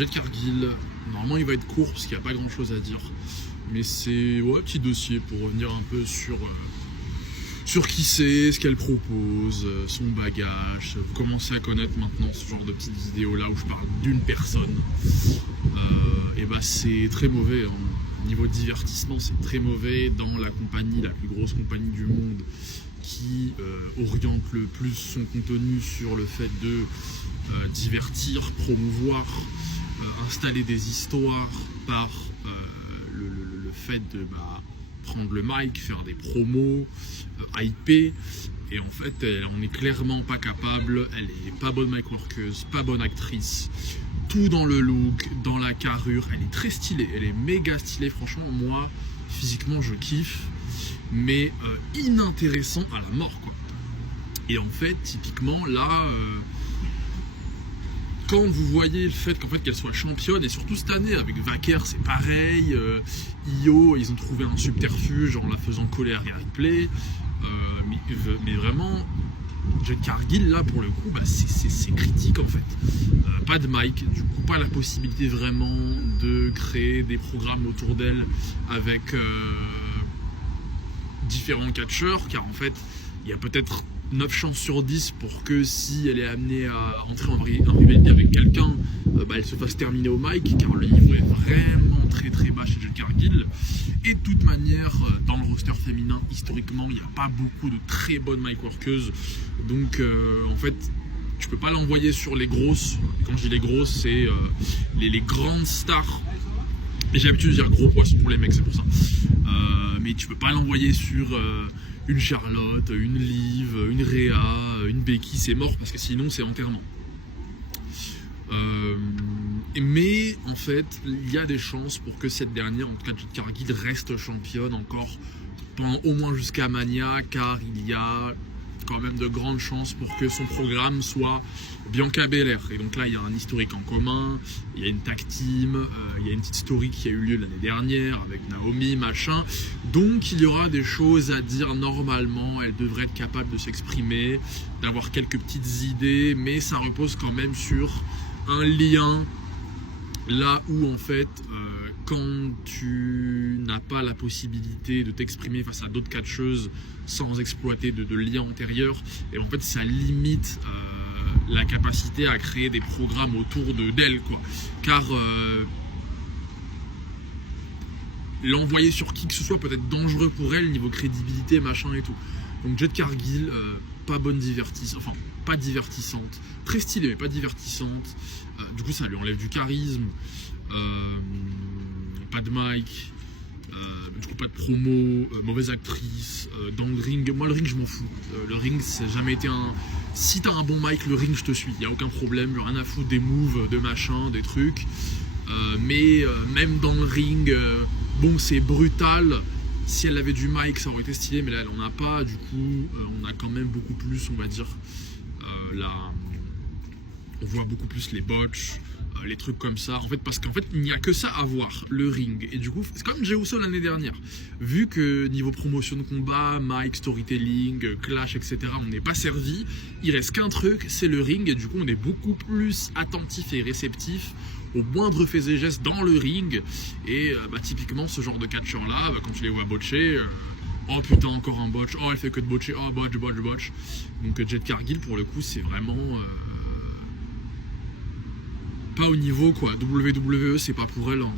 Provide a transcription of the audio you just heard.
Jade Cargill, normalement il va être court parce qu'il n'y a pas grand chose à dire. Mais c'est petit dossier pour revenir un peu sur qui c'est, ce qu'elle propose, son bagage. Vous commencez à connaître maintenant ce genre de petites vidéos là où je parle d'une personne. Et c'est très mauvais. Niveau divertissement, c'est très mauvais dans la compagnie, la plus grosse compagnie du monde, qui oriente le plus son contenu sur le fait de divertir, promouvoir, installer des histoires par le fait de prendre le mic, faire des promos, hyper. Et en fait, elle en est clairement pas capable, elle est pas bonne mic workeuse, pas bonne actrice. Tout dans le look, dans la carrure, elle est très stylée, elle est méga stylée, franchement, moi, physiquement, je kiffe, mais inintéressant à la mort, quoi. Et en fait, typiquement, là, quand vous voyez le fait qu'elle soit championne, et surtout cette année, avec Wacker, c'est pareil, Io, ils ont trouvé un subterfuge en la faisant coller à Ripley, mais vraiment, Jade Cargill, là, pour le coup, c'est critique, en fait. Pas de mic, du coup, pas la possibilité vraiment de créer des programmes autour d'elle avec différents catcheurs, car en fait, il y a peut-être 9 chances sur 10 pour que si elle est amenée à entrer en rivalité avec quelqu'un, elle se fasse terminer au mic, car le niveau est vraiment très très bas chez Jade Cargill. Et de toute manière, dans le roster féminin, historiquement, il n'y a pas beaucoup de très bonnes mic workeuses. Donc en fait, tu peux pas l'envoyer sur les grosses. Quand je dis les grosses, c'est les grandes stars. Et j'ai l'habitude de dire gros poissons pour les mecs, c'est pour ça. Mais tu peux pas l'envoyer sur une Charlotte, une Liv, une Rhea, une Becky, c'est mort parce que sinon c'est enterrement. Mais en fait, il y a des chances pour que cette dernière, en tout cas Jade Cargill, reste championne encore pendant au moins jusqu'à Mania, car il y a quand même de grandes chances pour que son programme soit Bianca Belair. Et donc là, il y a un historique en commun, il y a une tag team, il y a une petite story qui a eu lieu l'année dernière avec Naomi, machin. Donc il y aura des choses à dire normalement, elle devrait être capable de s'exprimer, d'avoir quelques petites idées, mais ça repose quand même sur un lien là où en fait quand tu n'as pas la possibilité de t'exprimer face à d'autres catcheuses sans exploiter de liens antérieurs, et en fait ça limite la capacité à créer des programmes autour d'elle, quoi. Car l'envoyer sur qui que ce soit peut être dangereux pour elle niveau crédibilité, machin et tout. Donc Jade Cargill, pas divertissante, très stylée mais pas divertissante. Du coup ça lui enlève du charisme, pas de mic, du coup pas de promo, mauvaise actrice. Dans le ring, moi le ring je m'en fous. Le ring ça n'a jamais été un... Si t'as un bon mic, le ring je te suis, y a aucun problème, rien à foutre des moves, de machin, des trucs. Mais même dans le ring, bon c'est brutal. Si elle avait du mic, ça aurait été stylé, mais là, elle en a pas. Du coup, on a quand même beaucoup plus, on va dire, on voit beaucoup plus les botches, les trucs comme ça. En fait, parce qu'en fait, il n'y a que ça à voir, le ring. Et du coup, c'est comme Jey Uso l'année dernière. Vu que niveau promotion de combat, mic, storytelling, clash, etc., on n'est pas servi, il reste qu'un truc, c'est le ring. Et du coup, on est beaucoup plus attentif et réceptif au moindre fait et geste dans le ring. Et typiquement ce genre de catcheur là, quand tu les vois botcher, oh putain encore un botch, oh elle fait que de botcher, oh botch. Donc Jade Cargill pour le coup c'est vraiment pas au niveau, quoi. WWE c'est pas pour elle, hein.